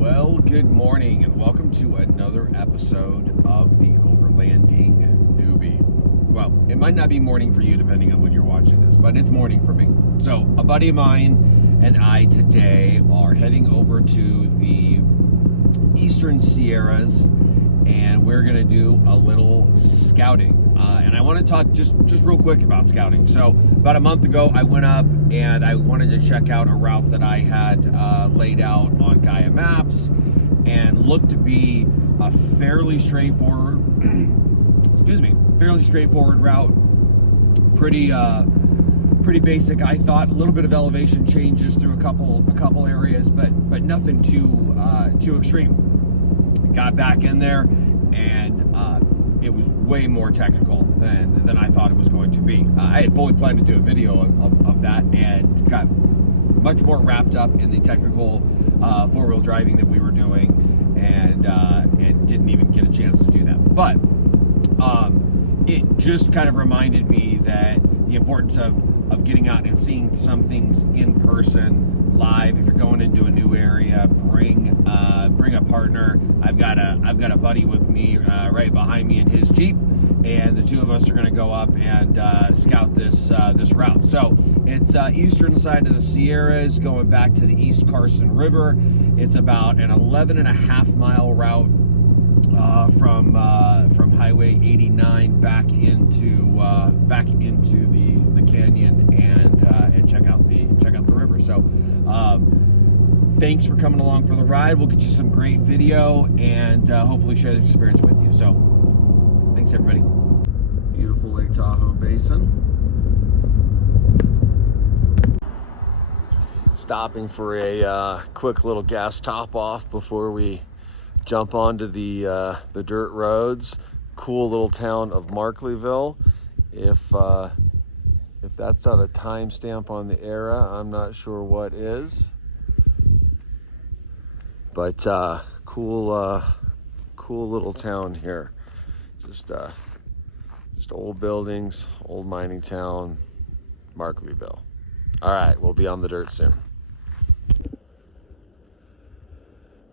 Well, good morning and welcome to another episode of the Overlanding Newbie. Well, it might not be morning for you depending on when you're watching this, but it's morning for me. So a buddy of mine and I today are heading over to the Eastern Sierras and we're going to do a little scouting. And I want to talk just real quick about scouting. So about a month ago, I went up and I wanted to check out a route that I had laid out on Gaia Maps and looked to be a fairly straightforward, fairly straightforward route. Pretty basic, I thought. A little bit of elevation changes through a couple areas, but nothing too extreme. Got back in there and it was way more technical than I thought it was going to be. I had fully planned to do a video of that and got much more wrapped up in the technical four-wheel driving that we were doing and didn't even get a chance to do that. But it just kind of reminded me that the importance of getting out and seeing some things in person, live. If you're going into a new area, bring a partner. I've got a buddy with me right behind me in his Jeep, and the two of us are going to go up and scout this route. So it's eastern side of the Sierras, going back to the East Carson River. It's about an 11.5 mile route from Highway 89 back into the canyon and check out the river. So thanks for coming along for the ride. We'll get you some great video and hopefully share the experience with you. So thanks everybody. Beautiful Lake Tahoe Basin. Stopping for a quick little gas top off before we jump onto the dirt roads. Cool little town of Markleyville. If that's not a timestamp on the era, I'm not sure what is. But cool little town here. Just old buildings, old mining town, Markleyville. All right, we'll be on the dirt soon.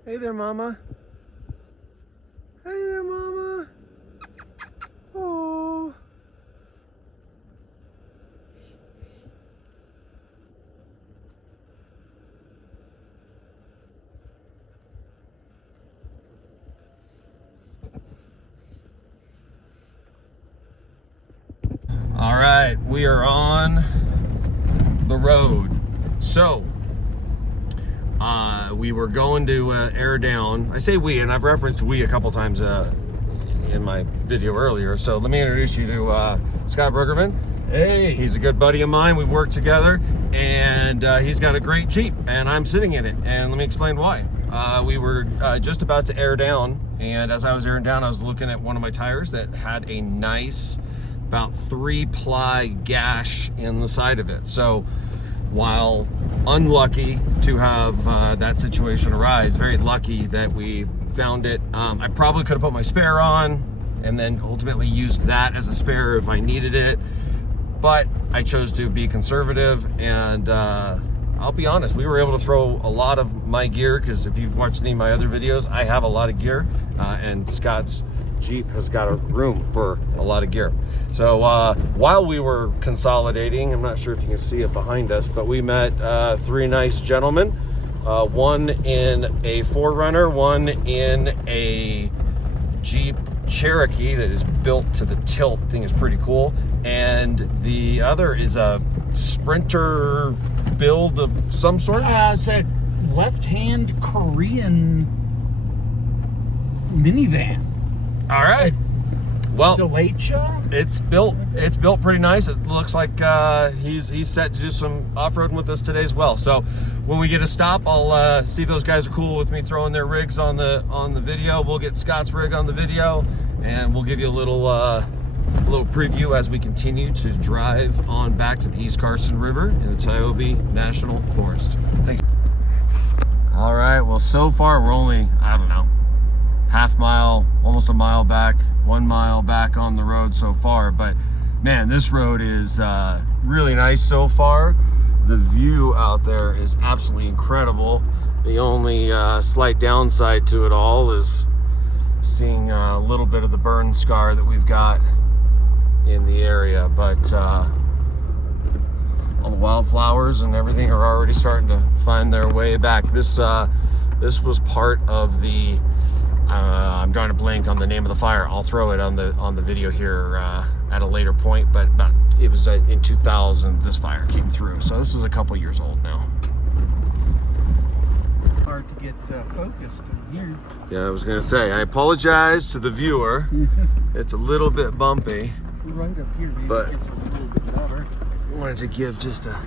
Hey there, Mama. Hey there, Mama. Oh. All right, we are on the road. So, we were going to air down. I say we, and I've referenced we a couple times in my video earlier. So let me introduce you to Scott Bruggerman. Hey, he's a good buddy of mine. We work together, and he's got a great Jeep, and I'm sitting in it. And let me explain why. We were just about to air down, and as I was airing down, I was looking at one of my tires that had a nice, about 3-ply gash in the side of it. So while unlucky to have that situation arise, very lucky that we found it. I probably could have put my spare on and then ultimately used that as a spare if I needed it, but I chose to be conservative, and I'll be honest, we were able to throw a lot of my gear, because if you've watched any of my other videos, I have a lot of gear, and Scott's Jeep has got a room for a lot of gear. So while we were consolidating, I'm not sure if you can see it behind us, but we met 3 nice gentlemen, one in a 4Runner, one in a Jeep Cherokee that is built to the tilt. Thing is pretty cool, and the other is a Sprinter build of some sort. It's a left-hand Korean minivan. All right. Well, Delatcha? it's built pretty nice. It looks like he's set to do some off-roading with us today as well. So when we get a stop, I'll see if those guys are cool with me throwing their rigs on the video. We'll get Scott's rig on the video, and we'll give you a little preview as we continue to drive on back to the East Carson River in the Toiyabe National Forest. Thanks. All right. Well, so far we're only, I don't know, half mile, almost a mile back, 1 mile back on the road so far. But man, this road is really nice so far. The view out there is absolutely incredible. The only slight downside to it all is seeing a little bit of the burn scar that we've got in the area, but all the wildflowers and everything are already starting to find their way back. This was part of the I'm drawing a blank on the name of the fire. I'll throw it on the video here at a later point, but it was in 2000 this fire came through, so this is a couple years old now. Hard to get focused in here. Yeah, I was gonna say, I apologize to the viewer. It's a little bit bumpy. Right up here, maybe But- it gets a little bit better. Wanted to give just a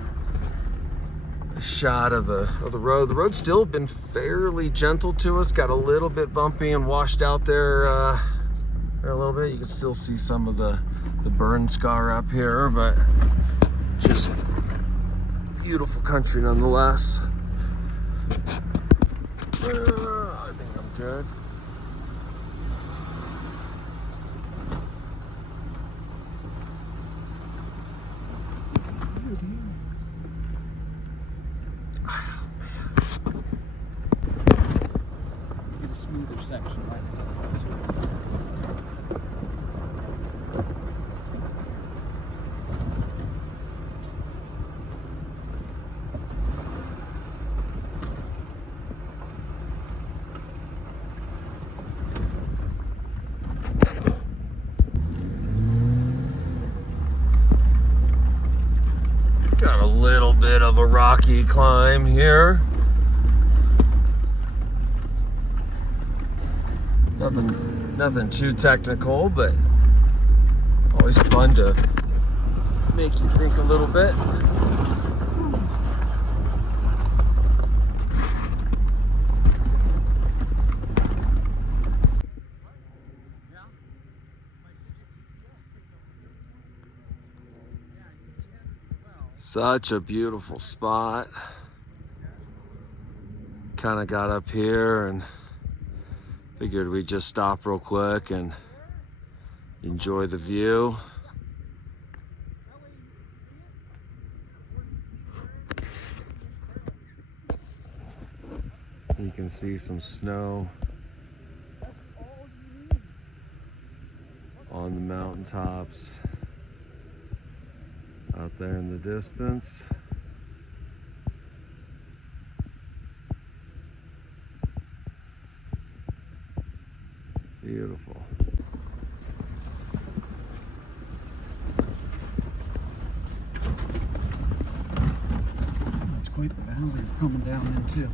shot of the road. The road's still been fairly gentle to us. Got a little bit bumpy and washed out there a little bit. You can still see some of the burn scar up here, but just beautiful country nonetheless. I think I'm good. Get a smoother section right a little closer. Got a little bit of a rocky climb here. Nothing too technical, but always fun to make you drink a little bit. Such a beautiful spot. Kind of got up here and figured we'd just stop real quick and enjoy the view. You can see some snow on the mountaintops out there in the distance. Beautiful. That's quite the valley we're coming down into.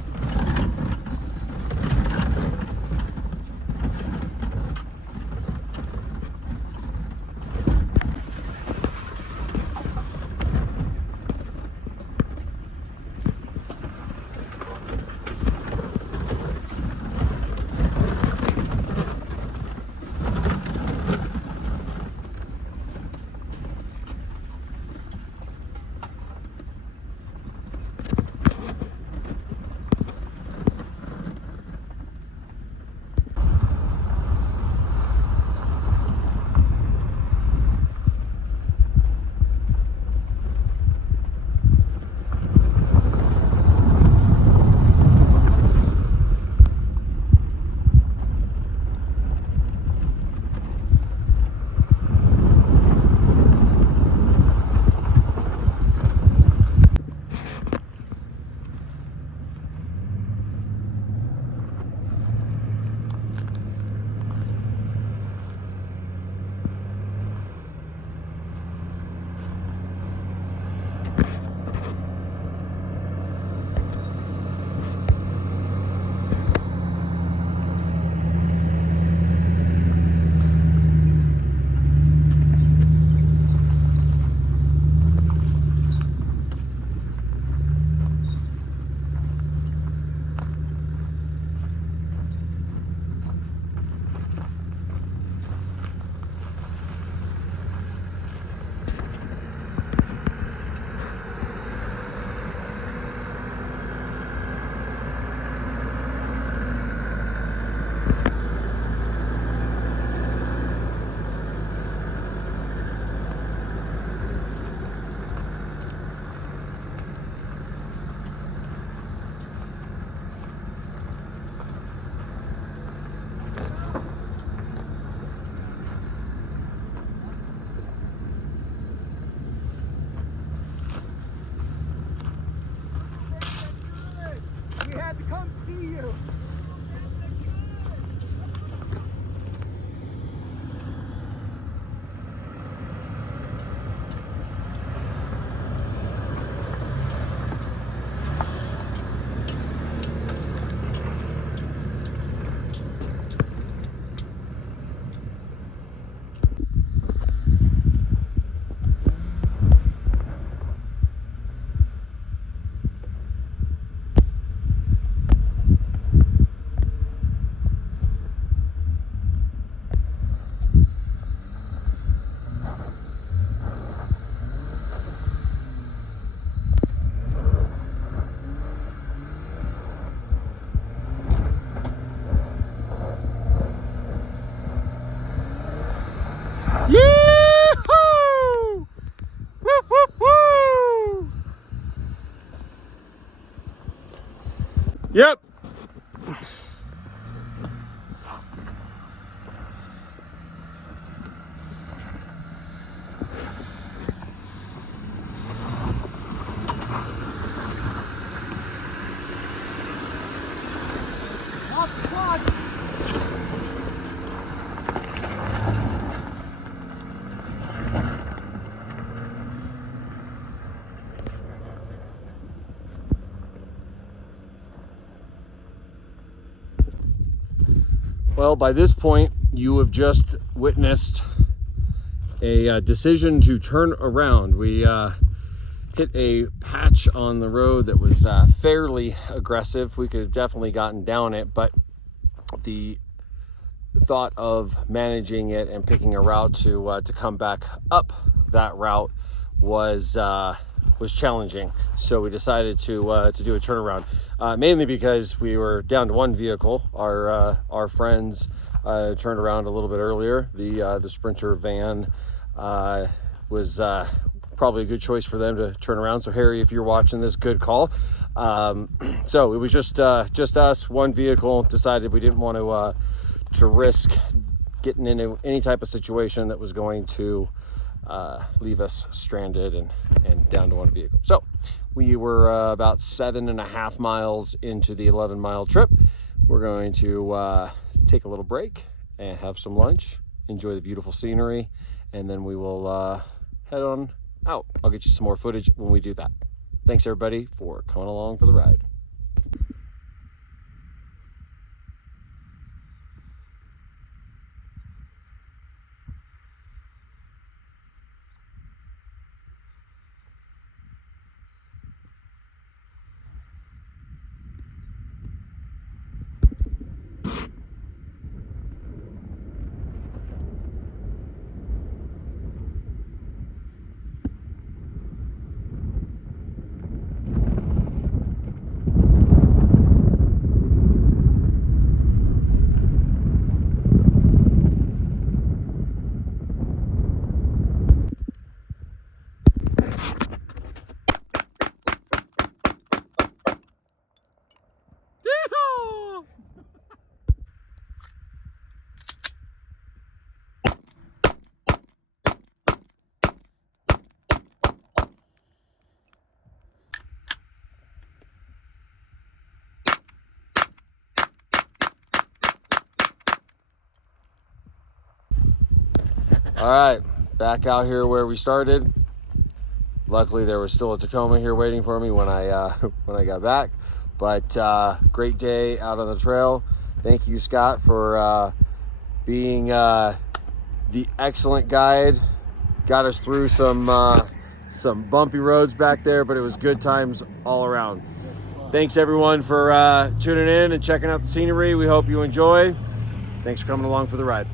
Stop the clock. Well, by this point, you have just witnessed a decision to turn around. We hit a patch on the road that was fairly aggressive. We could have definitely gotten down it, but the thought of managing it and picking a route to come back up that route was challenging. So we decided to do a turnaround, mainly because we were down to one vehicle. Our friends turned around a little bit earlier. The Sprinter van was probably a good choice for them to turn around. So Harry, if you're watching this, good call. So it was just us, one vehicle. Decided we didn't want to risk getting into any type of situation that was going to leave us stranded and down to one vehicle. So we were about 7.5 miles into the 11-mile trip. We're going to take a little break and have some lunch, enjoy the beautiful scenery, and then we will head on out. I'll get you some more footage when we do that. Thanks everybody for coming along for the ride. All right, back out here where we started. Luckily, there was still a Tacoma here waiting for me when I got back. But great day out on the trail. Thank you, Scott, for being the excellent guide. Got us through some bumpy roads back there, but it was good times all around. Thanks everyone for tuning in and checking out the scenery. We hope you enjoy. Thanks for coming along for the ride.